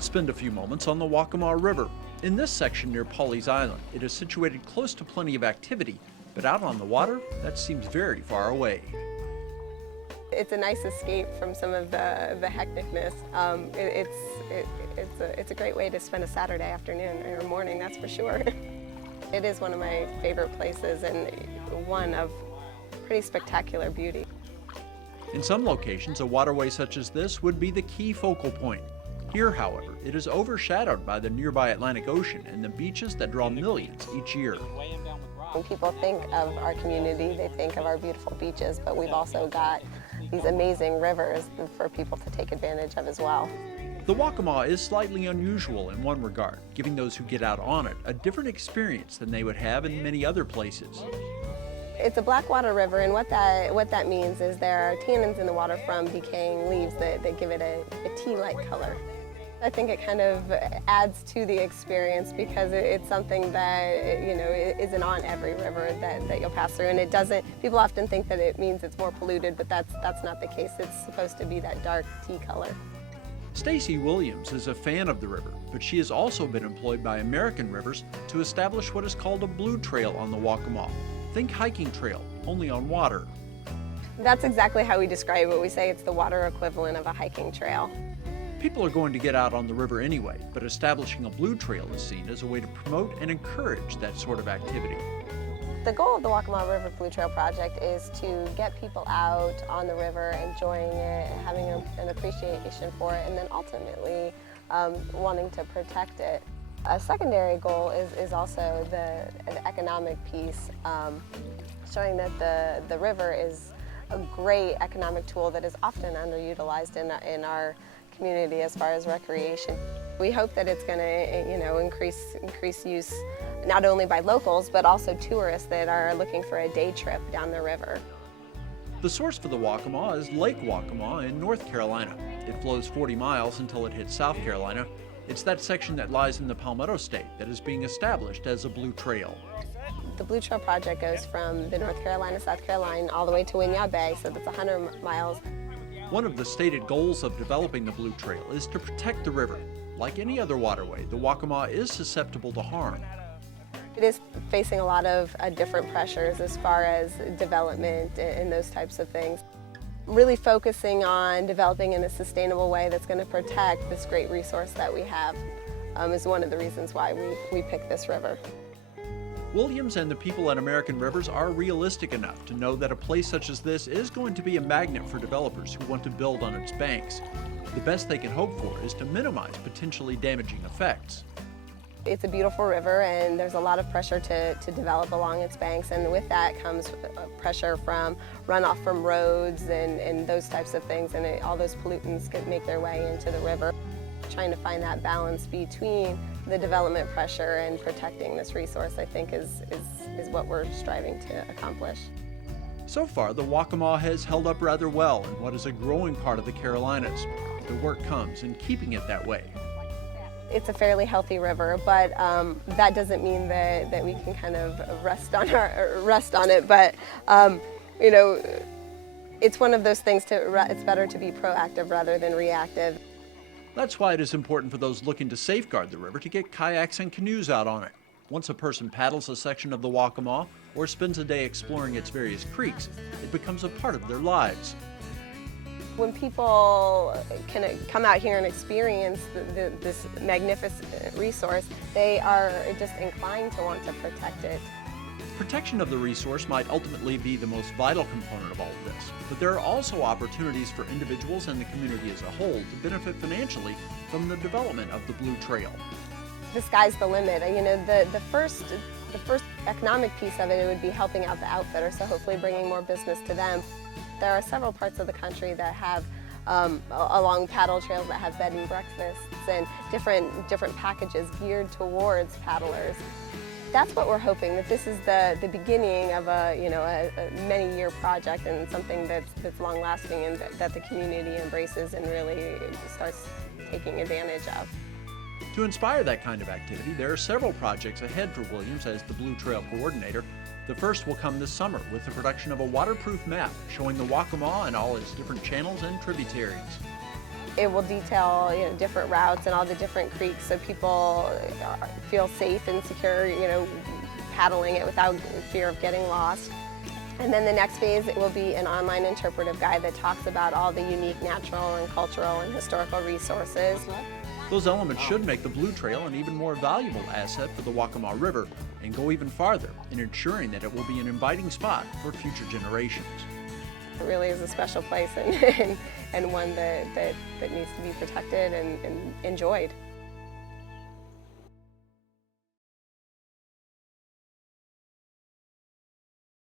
Let's spend a few moments on the Waccamaw River. In this section near Pawleys Island, it is situated close to plenty of activity, but out on the water, that seems very far away. It's a nice escape from some of the hecticness. It's a great way to spend a Saturday afternoon or morning, that's for sure. It is one of my favorite places and one of pretty spectacular beauty. In some locations, a waterway such as this would be the key focal point. Here, however, it is overshadowed by the nearby Atlantic Ocean and the beaches that draw millions each year. When people think of our community, they think of our beautiful beaches, but we've also got these amazing rivers for people to take advantage of as well. The Waccamaw is slightly unusual in one regard, giving those who get out on it a different experience than they would have in many other places. It's a blackwater river, and what that means is there are tannins in the water from decaying leaves that give it a tea-like color. I think it kind of adds to the experience because it's something that isn't on every river that you'll pass through, and it doesn't. People often think that it means it's more polluted, but that's not the case. It's supposed to be that dark tea color. Staci Williams is a fan of the river, but she has also been employed by American Rivers to establish what is called a blue trail on the Waccamaw. Think hiking trail, only on water. That's exactly how we describe it. We say it's the water equivalent of a hiking trail. People are going to get out on the river anyway, but establishing a blue trail is seen as a way to promote and encourage that sort of activity. The goal of the Waccamaw River Blue Trail project is to get people out on the river, enjoying it, having an appreciation for it, and then ultimately wanting to protect it. A secondary goal is also the economic piece, showing that the river is a great economic tool that is often underutilized in our community as far as recreation. We hope that it's going to increase use not only by locals but also tourists that are looking for a day trip down the river. The source for the Waccamaw is Lake Waccamaw in North Carolina. It flows 40 miles until it hits South Carolina. It's that section that lies in the Palmetto State that is being established as a blue trail. The Blue Trail project goes from the North Carolina-South Carolina all the way to Winyah Bay, so that's 100 miles. One of the stated goals of developing the Blue Trail is to protect the river. Like any other waterway, the Waccamaw is susceptible to harm. It is facing a lot of different pressures as far as development and those types of things. Really focusing on developing in a sustainable way that's going to protect this great resource that we have is one of the reasons why we picked this river. Williams and the people at American Rivers are realistic enough to know that a place such as this is going to be a magnet for developers who want to build on its banks. The best they can hope for is to minimize potentially damaging effects. It's a beautiful river and there's a lot of pressure to develop along its banks, and with that comes pressure from runoff from roads and those types of things, and all those pollutants could make their way into the river. Trying to find that balance between the development pressure and protecting this resource, I think, is what we're striving to accomplish. So far, the Waccamaw has held up rather well in what is a growing part of the Carolinas. The work comes in keeping it that way. It's a fairly healthy river, but that doesn't mean that we can kind of rest on it. But it's one of those things. It's better to be proactive rather than reactive. That's why it is important for those looking to safeguard the river to get kayaks and canoes out on it. Once a person paddles a section of the Waccamaw or spends a day exploring its various creeks, it becomes a part of their lives. When people can come out here and experience this magnificent resource, they are just inclined to want to protect it. Protection of the resource might ultimately be the most vital component of all of this, but there are also opportunities for individuals and the community as a whole to benefit financially from the development of the Blue Trail. The sky's the limit. The first economic piece of it would be helping out the outfitter, so hopefully bringing more business to them. There are several parts of the country that have along paddle trails that have bed and breakfasts and different packages geared towards paddlers. That's what we're hoping, that this is the beginning of a many-year project and something that's long-lasting and that the community embraces and really starts taking advantage of. To inspire that kind of activity, there are several projects ahead for Williams as the Blue Trail coordinator. The first will come this summer with the production of a waterproof map showing the Waccamaw and all its different channels and tributaries. It will detail, different routes and all the different creeks so people feel safe and secure, paddling it without fear of getting lost. And then the next phase will be an online interpretive guide that talks about all the unique natural and cultural and historical resources. Those elements should make the Blue Trail an even more valuable asset for the Waccamaw River and go even farther in ensuring that it will be an inviting spot for future generations. It really is a special place and one that needs to be protected and enjoyed.